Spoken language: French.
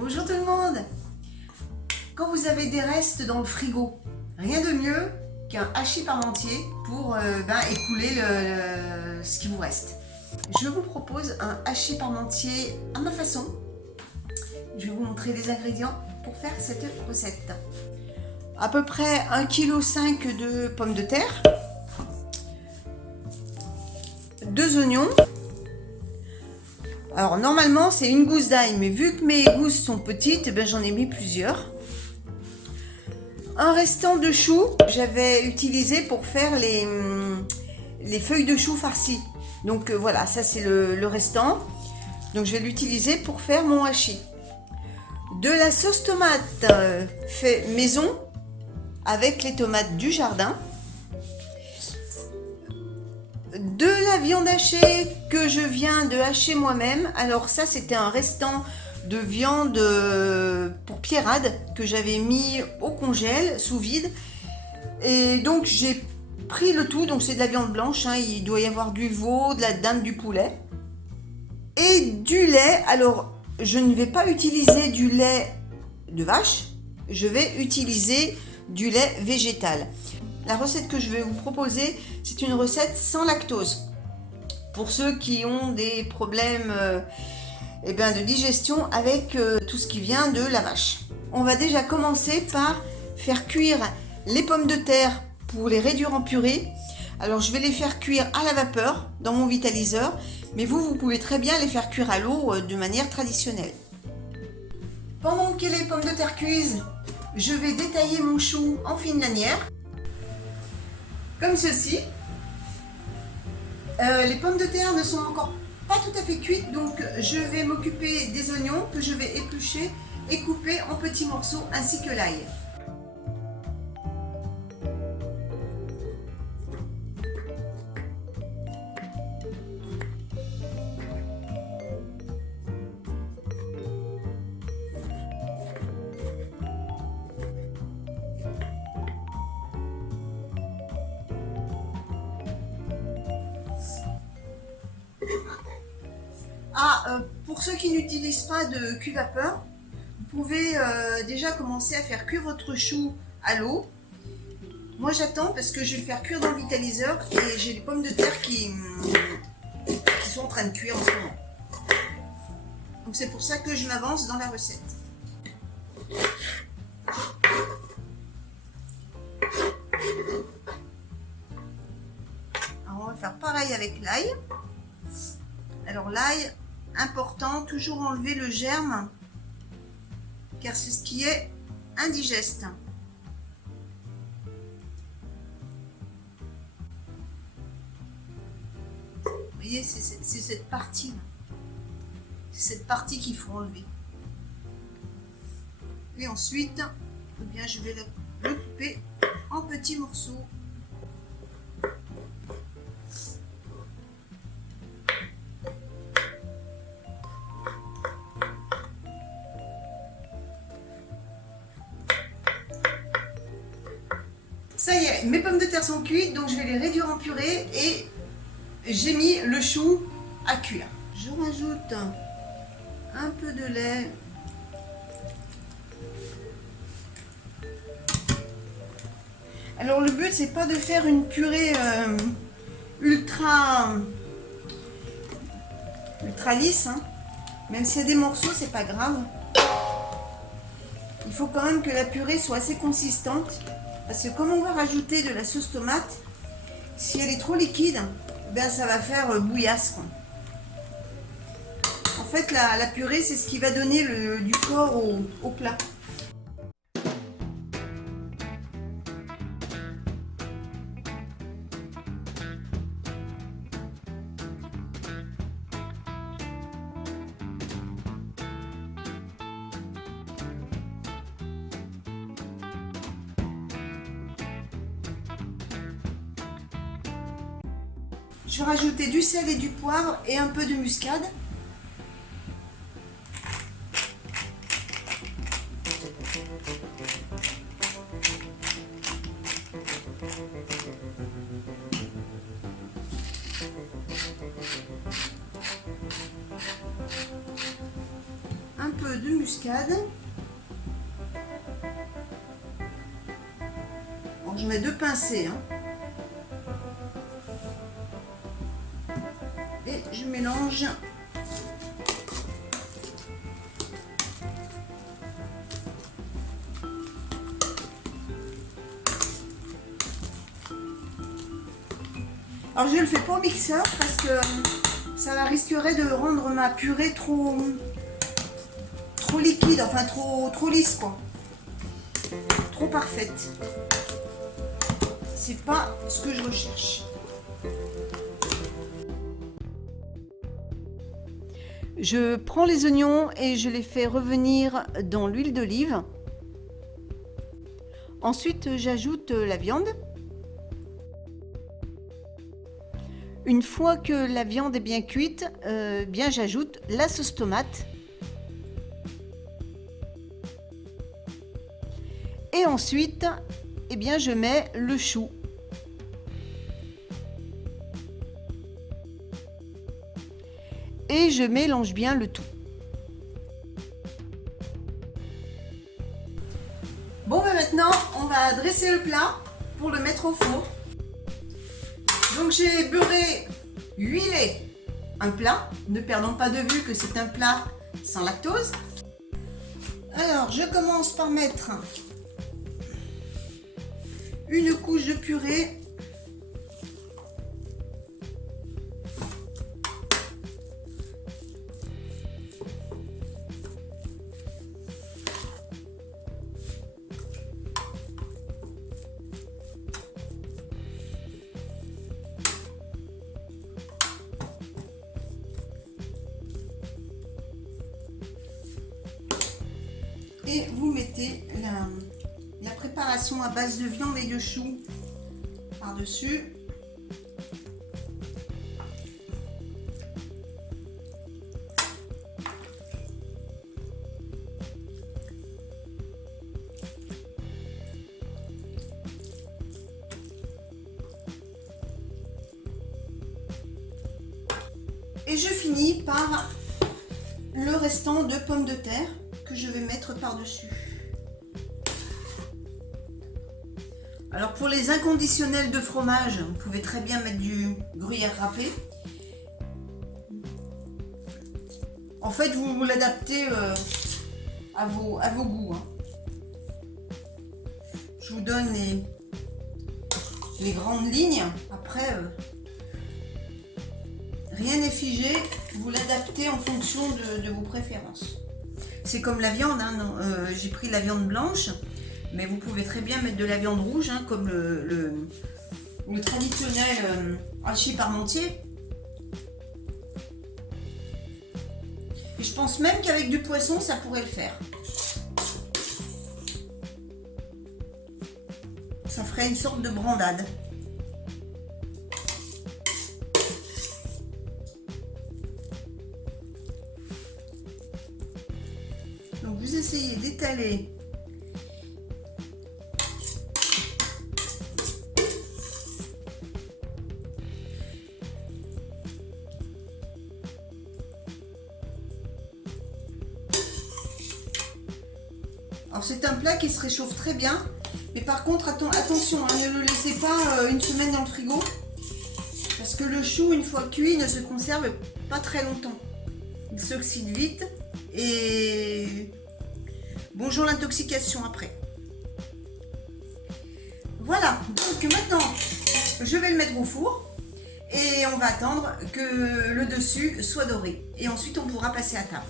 Bonjour tout le monde. Quand vous avez des restes dans le frigo, rien de mieux qu'un hachis parmentier pour écouler ce qui vous reste. Je vous propose un hachis parmentier à ma façon. Je vais vous montrer les ingrédients pour faire cette recette. À peu près 1,5 kg de pommes de terre, 2 oignons. Alors normalement c'est une gousse d'ail, mais vu que mes gousses sont petites, j'en ai mis plusieurs. Un restant de chou, j'avais utilisé pour faire les feuilles de chou farcies. Donc voilà, ça c'est le restant. Donc je vais l'utiliser pour faire mon hachis. De la sauce tomate fait maison avec les tomates du jardin. De la viande hachée que je viens de hacher moi-même. Alors ça c'était un restant de viande pour Pierrade que j'avais mis au congèle sous vide. Et donc j'ai pris le tout, donc c'est de la viande blanche, hein. Il doit y avoir du veau, de la dinde, du poulet. Et du lait. Alors je ne vais pas utiliser du lait de vache, je vais utiliser du lait végétal. La recette que je vais vous proposer, c'est une recette sans lactose. Pour ceux qui ont des problèmes de digestion avec tout ce qui vient de la vache. On va déjà commencer par faire cuire les pommes de terre pour les réduire en purée. Alors je vais les faire cuire à la vapeur dans mon vitaliseur, mais vous pouvez très bien les faire cuire à l'eau de manière traditionnelle. Pendant que les pommes de terre cuisent, je vais détailler mon chou en fines lanières. Comme ceci. Les pommes de terre ne sont encore pas tout à fait cuites, donc je vais m'occuper des oignons que je vais éplucher et couper en petits morceaux ainsi que l'ail. Pour ceux qui n'utilisent pas de cuve-vapeur, vous pouvez déjà commencer à faire cuire votre chou à l'eau. Moi j'attends parce que je vais le faire cuire dans le vitaliseur et j'ai les pommes de terre qui sont en train de cuire en ce moment. Donc c'est pour ça que je m'avance dans la recette. Alors on va faire pareil avec l'ail. Alors l'ail, important, toujours enlever le germe, car c'est ce qui est indigeste. Vous voyez, c'est cette partie, c'est cette partie qu'il faut enlever. Et ensuite, je vais le couper en petits morceaux. Ça y est, mes pommes de terre sont cuites, donc je vais les réduire en purée et j'ai mis le chou à cuire. Je rajoute un peu de lait. Alors le but c'est pas de faire une purée ultra lisse, hein. Même s'il y a des morceaux, c'est pas grave. Il faut quand même que la purée soit assez consistante. Parce que comme on va rajouter de la sauce tomate, si elle est trop liquide, ça va faire bouillasse, quoi. En fait, la purée, c'est ce qui va donner du corps au plat. Je vais rajouter du sel et du poivre et un peu de muscade. un peu peu de muscade. Bon, je mets 2 pincées, hein. Et je mélange. Alors je ne le fais pas au mixeur parce que ça risquerait de rendre ma purée trop liquide, enfin trop lisse quoi. Trop parfaite. C'est pas ce que je recherche. Je prends les oignons et je les fais revenir dans l'huile d'olive. Ensuite, j'ajoute la viande. Une fois que la viande est bien cuite, bien j'ajoute la sauce tomate. Et ensuite, eh bien, je mets le chou. Et je mélange bien le tout. Bon, ben maintenant, on va dresser le plat pour le mettre au four. Donc j'ai beurré, huilé un plat. Ne perdons pas de vue que c'est un plat sans lactose. Alors, je commence par mettre une couche de purée. Et vous mettez la préparation à base de viande et de choux par-dessus. Et je finis par le restant de pommes de terre que je vais mettre par-dessus. Alors pour les inconditionnels de fromage, vous pouvez très bien mettre du gruyère râpé. En fait, vous l'adaptez à vos goûts, hein. Je vous donne les grandes lignes. Après, rien n'est figé. Vous l'adaptez en fonction de vos préférences. C'est comme la viande, hein, j'ai pris la viande blanche, mais vous pouvez très bien mettre de la viande rouge, hein, comme le traditionnel hachis parmentier. Et je pense même qu'avec du poisson, ça pourrait le faire. Ça ferait une sorte de brandade. Donc vous essayez d'étaler Alors c'est un plat qui se réchauffe très bien, mais par contre attention, hein, ne le laissez pas une semaine dans le frigo, parce que le chou une fois cuit ne se conserve pas très longtemps. Il s'oxyde vite et bonjour l'intoxication après. Voilà, donc maintenant je vais le mettre au four et on va attendre que le dessus soit doré et ensuite on pourra passer à table.